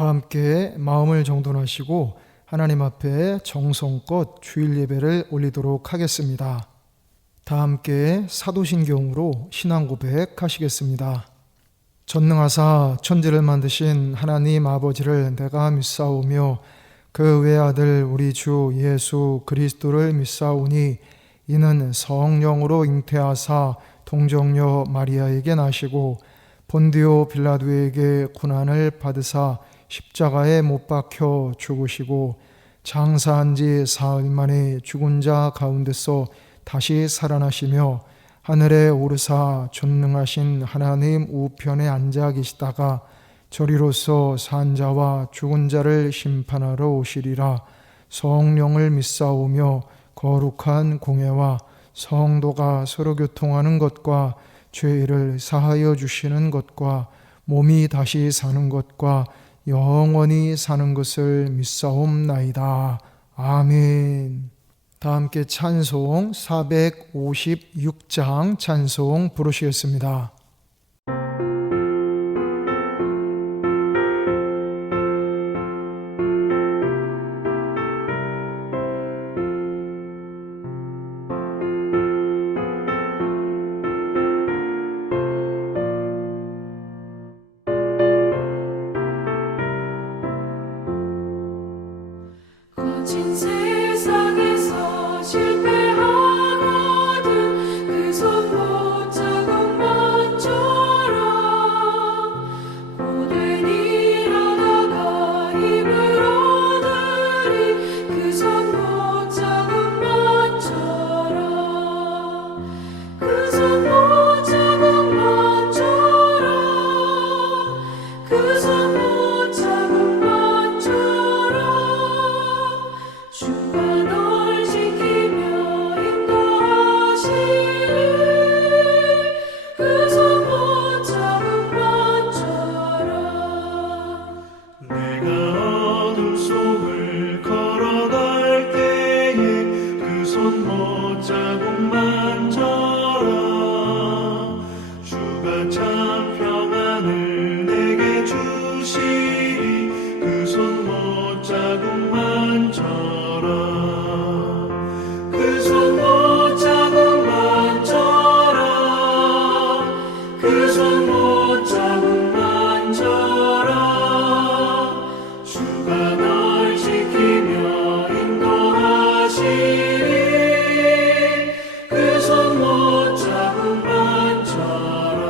다 함께 마음을 정돈하시고 하나님 앞에 정성껏 주일 예배를 올리도록 하겠습니다. 다 함께 사도신경으로 신앙 고백하시겠습니다. 전능하사 천지를 만드신 하나님 아버지를 내가 믿사오며 그 외아들 우리 주 예수 그리스도를 믿사오니 이는 성령으로 잉태하사 동정녀 마리아에게 나시고 본디오 빌라도에게 고난을 받으사 십자가에 못 박혀 죽으시고 장사한 지 사흘 만에 죽은 자 가운데서 다시 살아나시며 하늘에 오르사 전능하신 하나님 우편에 앉아 계시다가 저리로서 산 자와 죽은 자를 심판하러 오시리라. 성령을 믿사오며 거룩한 공회와 성도가 서로 교통하는 것과 죄를 사하여 주시는 것과 몸이 다시 사는 것과 영원히 사는 것을 믿사옵나이다. 아멘. 다 함께 찬송 456장 찬송 부르시겠습니다. 거친 세상에서 실패하거든 그 손 못자국만처럼 고된 일하다가 힘을 얻으리 그 손 못자국만처럼 그 손 못자국만처럼 그 손 주가 널 지키며 인도하시리 그 손 못자국만처럼 내가 어둠 속을 걸어갈 때에 그 손 못자국만처럼 주가 참 평안을 내게 주시리 그 손 못자국만처럼 그 손 못자국만처럼 그 손 못자국만처럼 주가 널 지키며 인도하시리 그 손 못자국만처럼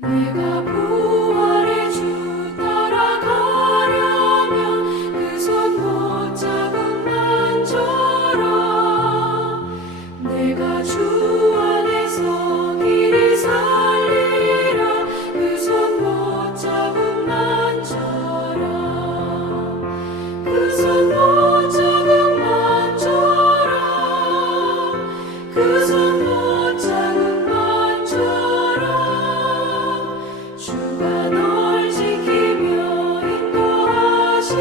내가 부활의 주 따라가려면 그 손 못자국만처럼 내가 주 안에서 길이 살리라 그 손 못자국만처럼 그 손 못자국만처럼 그 손 못자국만처럼 주가 널 지키며 인도하시리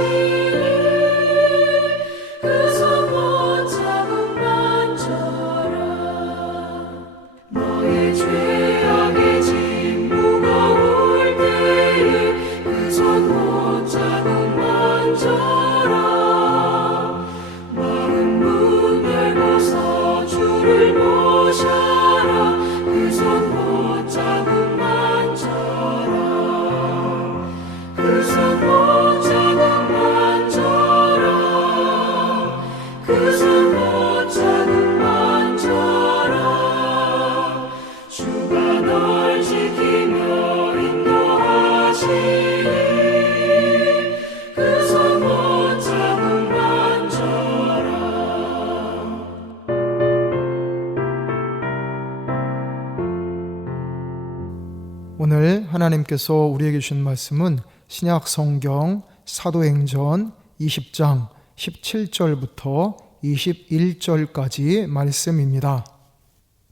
그 손 못자국만처럼 너의 죄악의 짐 무거울 때에 그 손 못자국만처럼 마른 문 열고서 주를 모셔라 그 손 못자국만처럼 그 손 못자국만처럼 그 손 못자국만처럼 주가 널 지키며 인도하시리 그 손 못자국만처럼 오늘 하나님께서 우리에게 주신 말씀은 신약 성경 사도행전 20장 17절부터 21절까지 말씀입니다.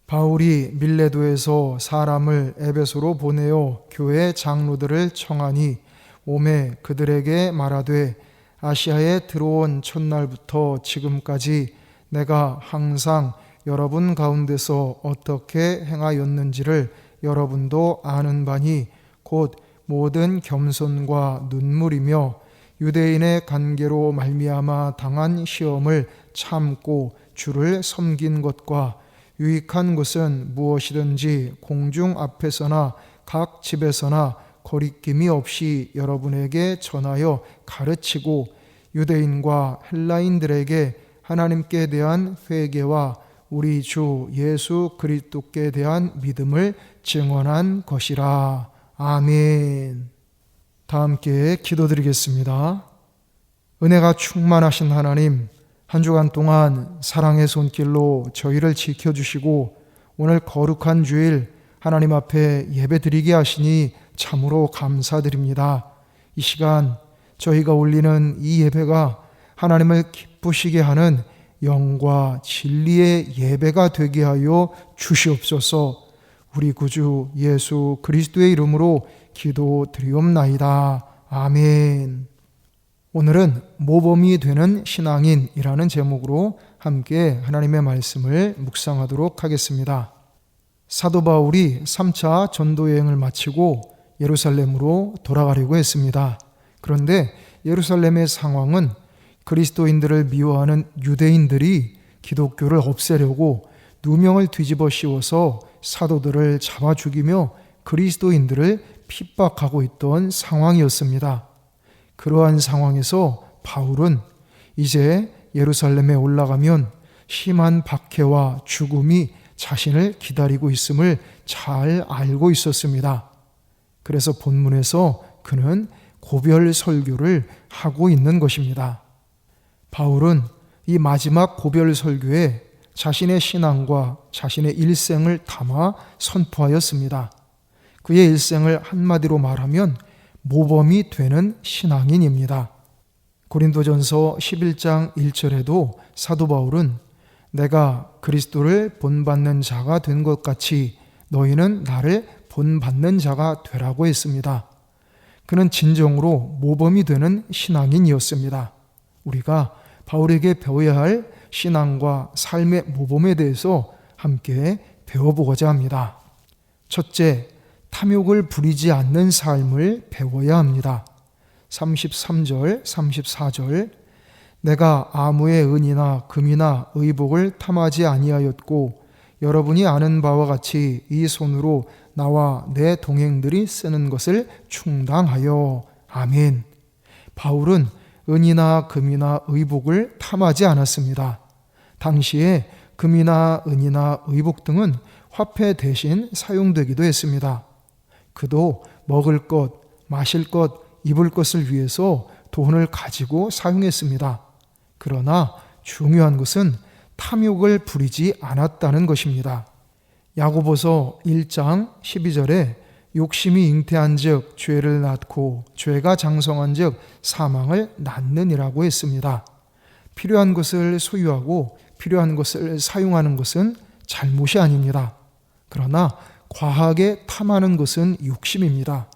바울이 밀레도에서 사람을 에베소로 보내어 교회 장로들을 청하니 오매 그들에게 말하되 아시아에 들어온 첫날부터 지금까지 내가 항상 여러분 가운데서 어떻게 행하였는지를 여러분도 아는 바니 곧 모든 겸손과 눈물이며 유대인의 관계로 말미암아 당한 시험을 참고 주를 섬긴 것과 유익한 것은 무엇이든지 공중 앞에서나 각 집에서나 거리낌이 없이 여러분에게 전하여 가르치고 유대인과 헬라인들에게 하나님께 대한 회개와 우리 주 예수 그리스도께 대한 믿음을 증언한 것이라. 아멘. 다 함께 기도드리겠습니다. 은혜가 충만하신 하나님, 한 주간 동안 사랑의 손길로 저희를 지켜주시고 오늘 거룩한 주일 하나님 앞에 예배드리게 하시니 참으로 감사드립니다. 이 시간 저희가 올리는 이 예배가 하나님을 기쁘시게 하는 영과 진리의 예배가 되게 하여 주시옵소서. 우리 구주 예수 그리스도의 이름으로 기도드리옵나이다. 아멘. 오늘은 모범이 되는 신앙인이라는 제목으로 함께 하나님의 말씀을 묵상하도록 하겠습니다. 사도 바울이 3차 전도 여행을 마치고 예루살렘으로 돌아가려고 했습니다. 그런데 예루살렘의 상황은 그리스도인들을 미워하는 유대인들이 기독교를 없애려고 누명을 뒤집어 씌워서 사도들을 잡아 죽이며 그리스도인들을 핍박하고 있던 상황이었습니다. 그러한 상황에서 바울은 이제 예루살렘에 올라가면 심한 박해와 죽음이 자신을 기다리고 있음을 잘 알고 있었습니다. 그래서 본문에서 그는 고별 설교를 하고 있는 것입니다. 바울은 이 마지막 고별 설교에 자신의 신앙과 자신의 일생을 담아 선포하였습니다. 그의 일생을 한마디로 말하면 모범이 되는 신앙인입니다. 고린도전서 11장 1절에도 사도 바울은 내가 그리스도를 본받는 자가 된 것 같이 너희는 나를 본받는 자가 되라고 했습니다. 그는 진정으로 모범이 되는 신앙인이었습니다. 우리가 바울에게 배워야 할 신앙과 삶의 모범에 대해서 함께 배워보고자 합니다. 첫째, 탐욕을 부리지 않는 삶을 배워야 합니다. 33절, 34절 내가 아무의 은이나 금이나 의복을 탐하지 아니하였고 여러분이 아는 바와 같이 이 손으로 나와 내 동행들이 쓰는 것을 충당하여. 아멘. 바울은 은이나 금이나 의복을 탐하지 않았습니다. 당시에 금이나 은이나 의복 등은 화폐 대신 사용되기도 했습니다. 그도 먹을 것, 마실 것, 입을 것을 위해서 돈을 가지고 사용했습니다. 그러나 중요한 것은 탐욕을 부리지 않았다는 것입니다. 야고보서 1장 12절에 욕심이 잉태한 즉 죄를 낳고 죄가 장성한 즉 사망을 낳느니라고 했습니다. 필요한 것을 소유하고 필요한 것을 사용하는 것은 잘못이 아닙니다. 그러나 과하게 탐하는 것은 욕심입니다.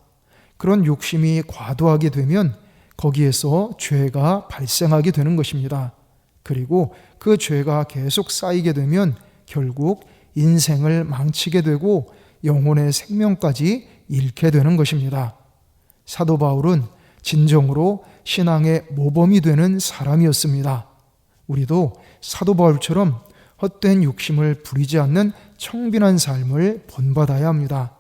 그런 욕심이 과도하게 되면 거기에서 죄가 발생하게 되는 것입니다. 그리고 그 죄가 계속 쌓이게 되면 결국 인생을 망치게 되고 영혼의 생명까지 잃게 되는 것입니다. 사도 바울은 진정으로 신앙의 모범이 되는 사람이었습니다. 우리도 사도 바울처럼 헛된 욕심을 부리지 않는 청빈한 삶을 본받아야 합니다.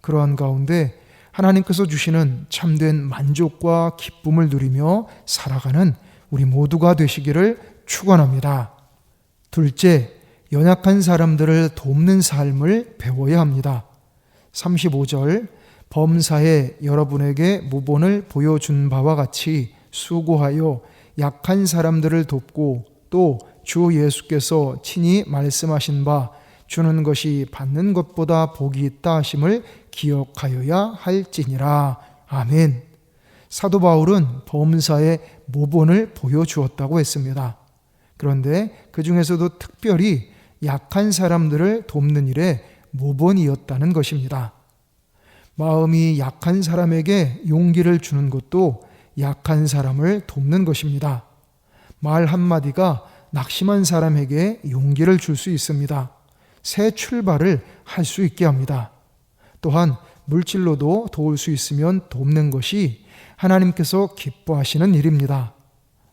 그러한 가운데 하나님께서 주시는 참된 만족과 기쁨을 누리며 살아가는 우리 모두가 되시기를 축원합니다. 둘째, 연약한 사람들을 돕는 삶을 배워야 합니다. 35절 범사에 여러분에게 모본을 보여준 바와 같이 수고하여 약한 사람들을 돕고 또 주 예수께서 친히 말씀하신 바 주는 것이 받는 것보다 복이 있다 하심을 기억하여야 할지니라. 아멘. 사도 바울은 범사에 모본을 보여주었다고 했습니다. 그런데 그 중에서도 특별히 약한 사람들을 돕는 일에 모본이었다는 것입니다. 마음이 약한 사람에게 용기를 주는 것도 약한 사람을 돕는 것입니다. 말 한마디가 낙심한 사람에게 용기를 줄 수 있습니다. 새 출발을 할 수 있게 합니다. 또한 물질로도 도울 수 있으면 돕는 것이 하나님께서 기뻐하시는 일입니다.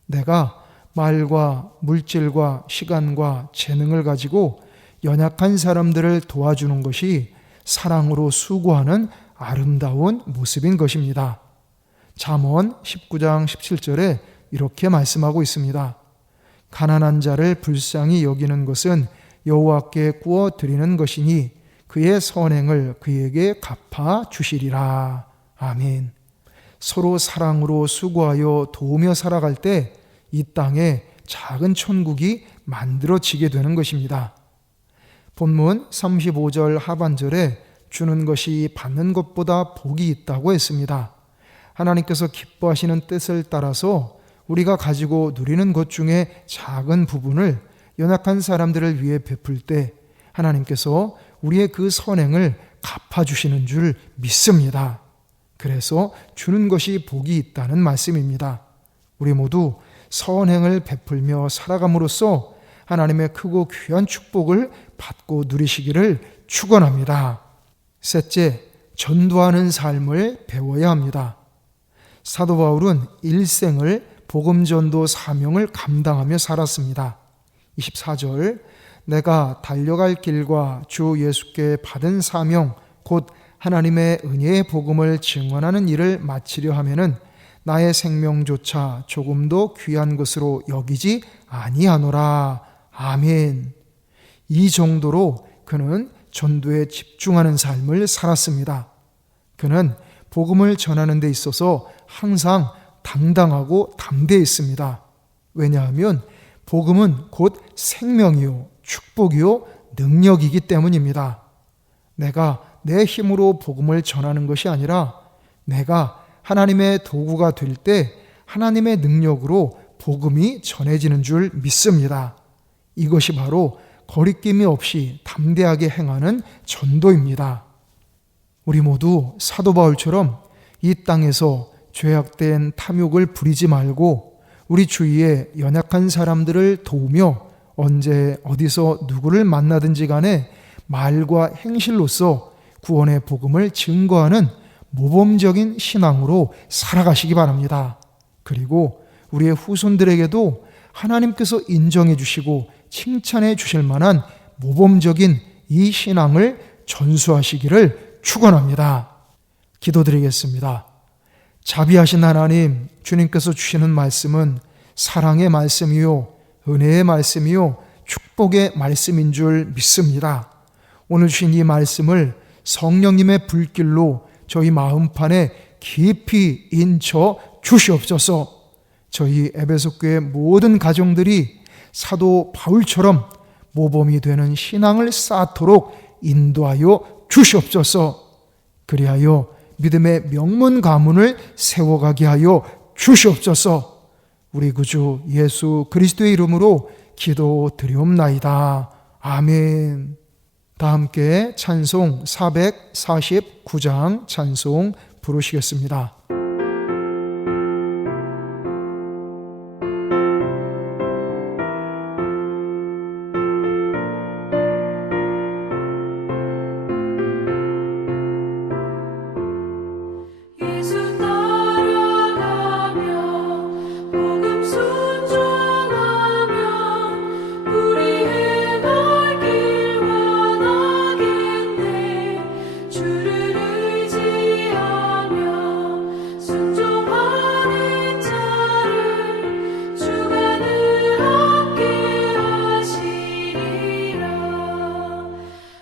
내가 말과 물질과 시간과 재능을 가지고 연약한 사람들을 도와주는 것이 사랑으로 수고하는 아름다운 모습인 것입니다. 잠언 19장 17절에 이렇게 말씀하고 있습니다. 가난한 자를 불쌍히 여기는 것은 여호와께 구워 드리는 것이니 그의 선행을 그에게 갚아 주시리라. 아멘. 서로 사랑으로 수고하여 도우며 살아갈 때 이 땅에 작은 천국이 만들어지게 되는 것입니다. 본문 35절 하반절에 주는 것이 받는 것보다 복이 있다고 했습니다. 하나님께서 기뻐하시는 뜻을 따라서 우리가 가지고 누리는 것 중에 작은 부분을 연약한 사람들을 위해 베풀 때 하나님께서 우리의 그 선행을 갚아주시는 줄 믿습니다. 그래서 주는 것이 복이 있다는 말씀입니다. 우리 모두 선행을 베풀며 살아감으로써 하나님의 크고 귀한 축복을 받고 누리시기를 축원합니다. 셋째, 전도하는 삶을 배워야 합니다. 사도 바울은 일생을 복음 전도 사명을 감당하며 살았습니다. 24절, 내가 달려갈 길과 주 예수께 받은 사명 곧 하나님의 은혜의 복음을 증언하는 일을 마치려 하면은 나의 생명조차 조금도 귀한 것으로 여기지 아니하노라. 아멘. 이 정도로 그는 전도에 집중하는 삶을 살았습니다. 그는 복음을 전하는 데 있어서 항상 당당하고 담대했습니다. 왜냐하면 복음은 곧 생명이요, 축복이요, 능력이기 때문입니다. 내가 내 힘으로 복음을 전하는 것이 아니라 내가 하나님의 도구가 될 때 하나님의 능력으로 복음이 전해지는 줄 믿습니다. 이것이 바로 거리낌이 없이 담대하게 행하는 전도입니다. 우리 모두 사도 바울처럼 이 땅에서 죄악된 탐욕을 부리지 말고 우리 주위에 연약한 사람들을 도우며 언제 어디서 누구를 만나든지 간에 말과 행실로서 구원의 복음을 증거하는 모범적인 신앙으로 살아가시기 바랍니다. 그리고 우리의 후손들에게도 하나님께서 인정해 주시고 칭찬해 주실 만한 모범적인 이 신앙을 전수하시기를 축원합니다. 기도드리겠습니다. 자비하신 하나님, 주님께서 주시는 말씀은 사랑의 말씀이요, 은혜의 말씀이요, 축복의 말씀인 줄 믿습니다. 오늘 주신 이 말씀을 성령님의 불길로 저희 마음판에 깊이 인쳐 주시옵소서. 저희 에베소교회 모든 가정들이 사도 바울처럼 모범이 되는 신앙을 쌓도록 인도하여 주시옵소서. 그리하여 믿음의 명문 가문을 세워가게 하여 주시옵소서. 우리 구주 예수 그리스도의 이름으로 기도드리옵나이다. 아멘. 다 함께 찬송 449장 찬송 부르시겠습니다. 예수 따라가며 복음 순종하며 우리 행할 길 원하겠네. 주를 의지하며 순종하는 자를 주가 늘 함께 하시리라.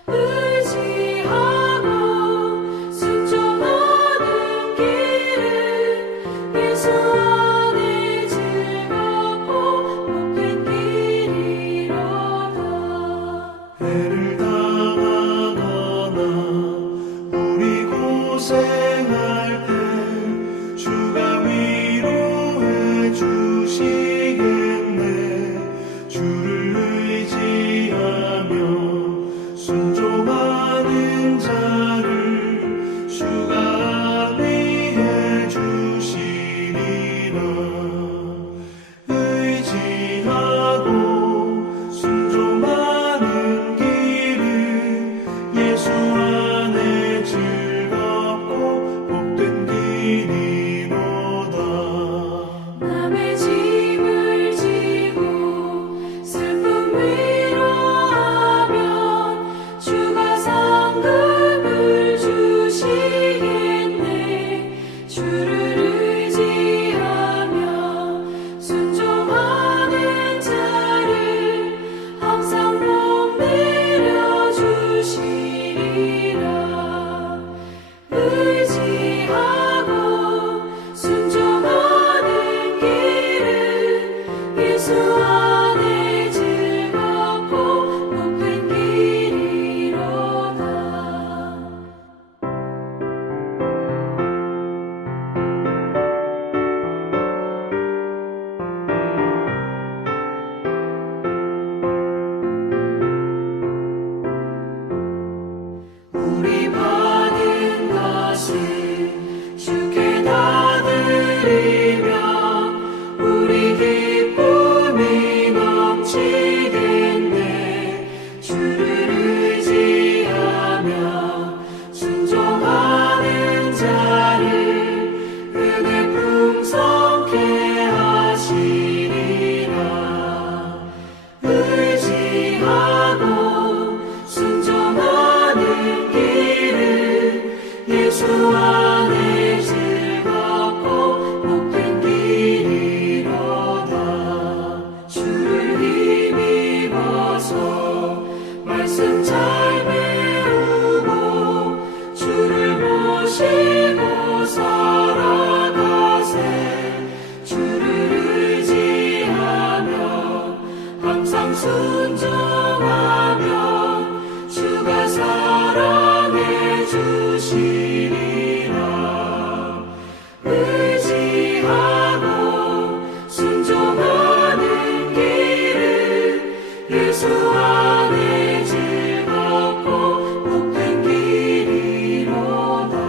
의지하고 순종하는 길은 예수 안에 즐겁고 복된 길이로다. 해를 당하거나 우리 고생할 때 주가 위로해 주시겠네. 주를 의지하며 말씀 잘 배우고 주를 모시고 살아가세. 주를 의지하며 항상 순종하며 주가 사랑해 주시리라. 의지하고 순종하는 길은 예수 안에 즐겁고 복된 길이로다.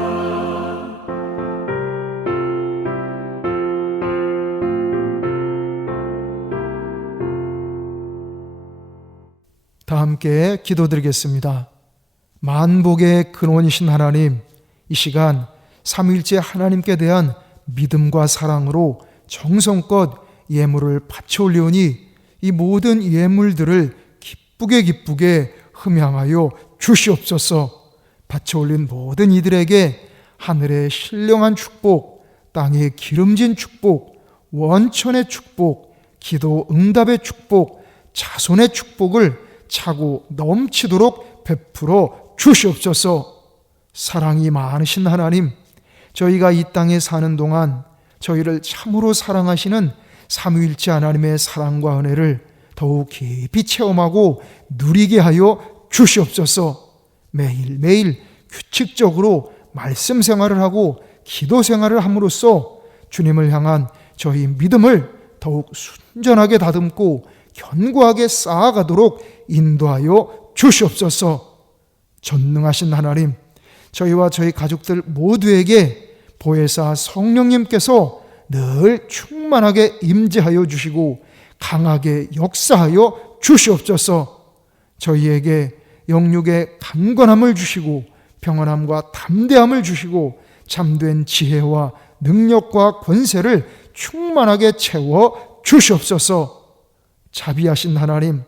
다 함께 기도드리겠습니다. 만복의 근원이신 하나님, 이 시간 삼위일체 하나님께 대한 믿음과 사랑으로 정성껏 예물을 바쳐 올리오니 이 모든 예물들을 기쁘게 흠양하여 주시옵소서. 바쳐 올린 모든 이들에게 하늘의 신령한 축복, 땅의 기름진 축복, 원천의 축복, 기도 응답의 축복, 자손의 축복을 차고 넘치도록 베풀어 주시옵소서. 사랑이 많으신 하나님, 저희가 이 땅에 사는 동안 저희를 참으로 사랑하시는 삼위일체 하나님의 사랑과 은혜를 더욱 깊이 체험하고 누리게 하여 주시옵소서. 매일매일 규칙적으로 말씀 생활을 하고 기도 생활을 함으로써 주님을 향한 저희 믿음을 더욱 순전하게 다듬고 견고하게 쌓아가도록 인도하여 주시옵소서. 전능하신 하나님, 저희와 저희 가족들 모두에게 보혜사 성령님께서 늘 충만하게 임재하여 주시고 강하게 역사하여 주시옵소서. 저희에게 영육의 강건함을 주시고 평안함과 담대함을 주시고 참된 지혜와 능력과 권세를 충만하게 채워 주시옵소서. 자비하신 하나님,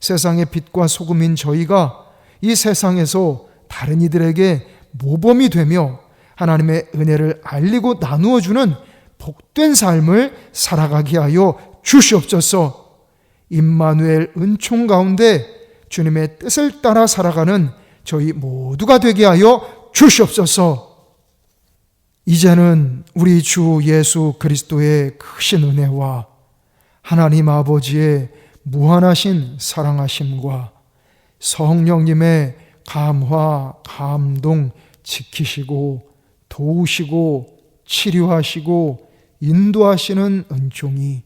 세상의 빛과 소금인 저희가 이 세상에서 다른 이들에게 모범이 되며 하나님의 은혜를 알리고 나누어 주는 복된 삶을 살아가게 하여 주시옵소서. 임마누엘 은총 가운데 주님의 뜻을 따라 살아가는 저희 모두가 되게 하여 주시옵소서. 이제는 우리 주 예수 그리스도의 크신 은혜와 하나님 아버지의 무한하신 사랑하심과 성령님의 감화, 감동, 지키시고 도우시고 치료하시고 인도하시는 은총이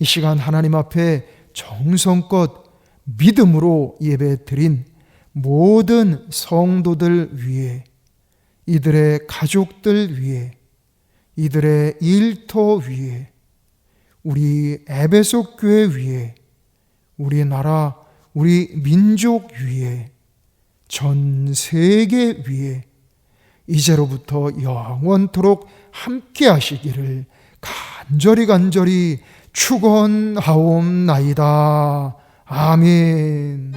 이 시간 하나님 앞에 정성껏 믿음으로 예배드린 모든 성도들 위에, 이들의 가족들 위에, 이들의 일터 위에, 우리 에베소 교회 위에, 우리나라, 우리 민족 위에, 전 세계 위에 이제로부터 영원토록 함께 하시기를 간절히 축원하옵나이다. 아멘.